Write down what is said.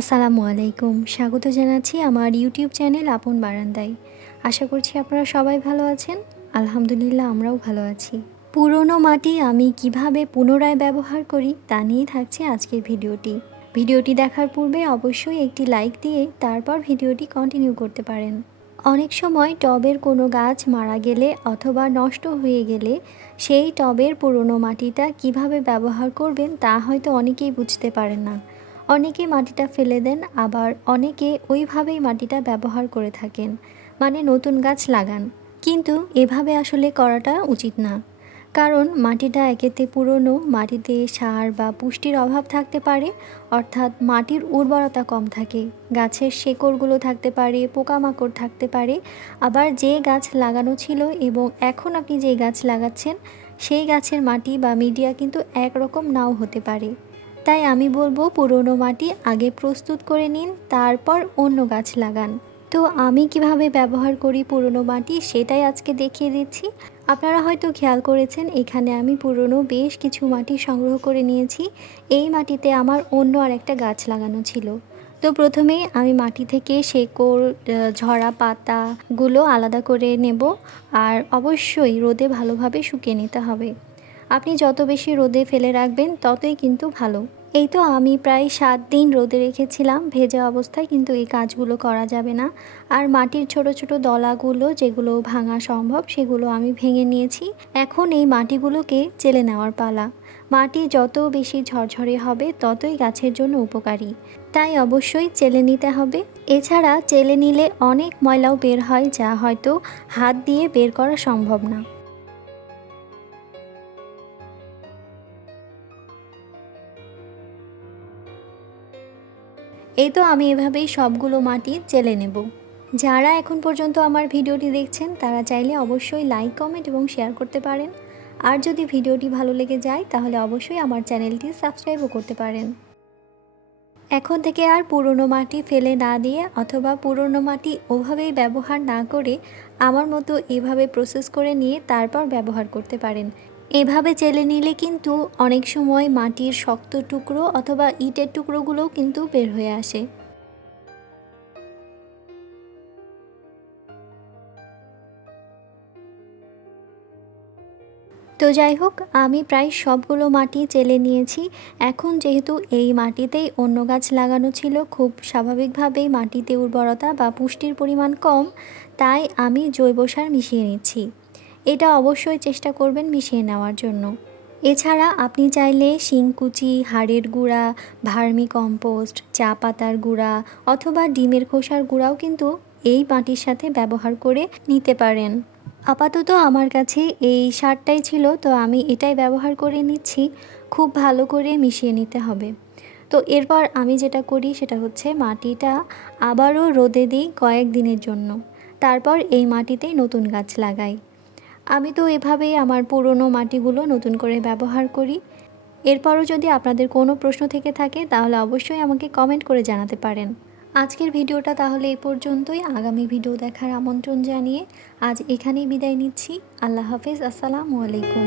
আসসালামু আলাইকুম। স্বাগত জানাচ্ছি আমার ইউটিউব চ্যানেল আপন বারান্দায়। আশা করছি আপনারা সবাই ভালো আছেন। আলহামদুলিল্লাহ আমরাও ভালো আছি। পুরনো মাটি আমি কীভাবে পুনরায় ব্যবহার করি তা নিয়ে থাকছে আজকের ভিডিওটি। ভিডিওটি দেখার পূর্বে অবশ্যই একটি লাইক দিয়ে তারপর ভিডিওটি কন্টিনিউ করতে পারেন। অনেক সময় টবের কোনো গাছ মারা গেলে অথবা নষ্ট হয়ে গেলে সেই টবের পুরনো মাটিটা কীভাবে ব্যবহার করবেন তা হয়তো অনেকেই বুঝতে পারেন না। অনেকে মাটিটা ফেলে দেন, আবার অনেকে ওইভাবেই মাটিটা ব্যবহার করে থাকেন মানে নতুন গাছ লাগান। কিন্তু এভাবে আসলে করাটা উচিত না। কারণ মাটিটা একেতে পুরনো, মাটিতে সার বা পুষ্টির অভাব থাকতে পারে, অর্থাৎ মাটির উর্বরতা কম থাকে, গাছের শেকড়গুলো থাকতে পারে, পোকামাকড় থাকতে পারে, আবার যে গাছ লাগানো ছিল এবং এখন আপনি যে গাছ লাগাচ্ছেন, সেই গাছের মাটি বা মিডিয়া কিন্তু একরকম নাও হতে পারে। তাই আমি বলব পুরনো মাটি আগে প্রস্তুত করে নিন, তারপর অন্য গাছ লাগান। তো আমি কীভাবে ব্যবহার করি পুরনো মাটি সেটাই আজকে দেখিয়ে দিচ্ছি। আপনারা হয়তো খেয়াল করেছেন, এখানে আমি পুরনো বেশ কিছু মাটি সংগ্রহ করে নিয়েছি। এই মাটিতে আমার অন্য আর একটা গাছ লাগানো ছিল। তো প্রথমেই আমি মাটি থেকে শেকড় ঝরা পাতাগুলো আলাদা করে নেব আর অবশ্যই রোদে ভালোভাবে শুকিয়ে নিতে হবে। আপনি যত বেশি রোদে ফেলে রাখবেন, ততই কিন্তু ভালো। এই তো আমি প্রায় সাত দিন রোদে রেখেছিলাম, ভেজা অবস্থায়, কিন্তু এই কাজগুলো করা যাবে না। আর মাটির ছোট ছোট দলাগুলো যেগুলো ভাঙা সম্ভব, সেগুলো আমি ভেঙে নিয়েছি। এখন এই মাটিগুলোকে চেলে নেওয়ার পালা। মাটি যত বেশি ঝরঝরে হবে, ততই গাছের জন্য উপকারী। তাই অবশ্যই চেলে নিতে হবে। এছাড়া চেলে নিলে অনেক ময়লাও বের হয়, যা হয়তো হাত দিয়ে বের করা সম্ভব না। এই তো আমি এভাবেই সবগুলো মাটি চেলে নেব। যারা এখন পর্যন্ত আমার ভিডিওটি দেখছেন, তারা চাইলে অবশ্যই লাইক কমেন্ট এবং শেয়ার করতে পারেন। আর যদি ভিডিওটি ভালো লেগে যায়, তাহলে অবশ্যই আমার চ্যানেলটি সাবস্ক্রাইবও করতে পারেন। এখন থেকে আর পুরনো মাটি ফেলে না দিয়ে অথবা পুরনো মাটি ওভাবেই ব্যবহার না করে আমার মতো এভাবে প্রসেস করে নিয়ে তারপর ব্যবহার করতে পারেন। এভাবে চেলে নিলে কিন্তু অনেক সময় মাটির শক্ত টুকরো অথবা ইটের টুকরোগুলোও কিন্তু বের হয়ে আসে। তো যাই হোক, আমি প্রায় সবগুলো মাটি চেলে নিয়েছি। এখন যেহেতু এই মাটিতেই অন্য গাছ লাগানো ছিল, খুব স্বাভাবিকভাবেই মাটিতে উর্বরতা বা পুষ্টির পরিমাণ কম, তাই আমি জৈব সার মিশিয়ে নিচ্ছি। এটা অবশ্যই চেষ্টা করবেন মিশিয়ে নেওয়ার জন্য। এছাড়া আপনি চাইলে শিংকুচি, হাড়ের গুঁড়া, ভার্মি কম্পোস্ট, চা পাতার গুঁড়া অথবা ডিমের খোসার গুঁড়াও কিন্তু এই মাটির সাথে ব্যবহার করে নিতে পারেন। আপাতত আমার কাছে এই সারটাই ছিল, তো আমি এটাই ব্যবহার করে নিচ্ছি। খুব ভালো করে মিশিয়ে নিতে হবে। তো এরপর আমি যেটা করি সেটা হচ্ছে মাটিটা আবারও রোদে দিই কয়েক দিনের জন্য। তারপর এই মাটিতেই নতুন গাছ লাগাই। আমি তো এভাবেই আমার পুরনো মাটিগুলো নতুন করে ব্যবহার করি। এরপরও যদি আপনাদের কোনো প্রশ্ন থেকে থাকে, তাহলে অবশ্যই আমাকে কমেন্ট করে জানাতে পারেন। আজকের ভিডিওটা তাহলে এই পর্যন্তই। আগামী ভিডিও দেখার আমন্ত্রণ জানিয়ে আজ এখানেই বিদায় নিচ্ছি। আল্লাহ হাফিজ। আসসালামু আলাইকুম।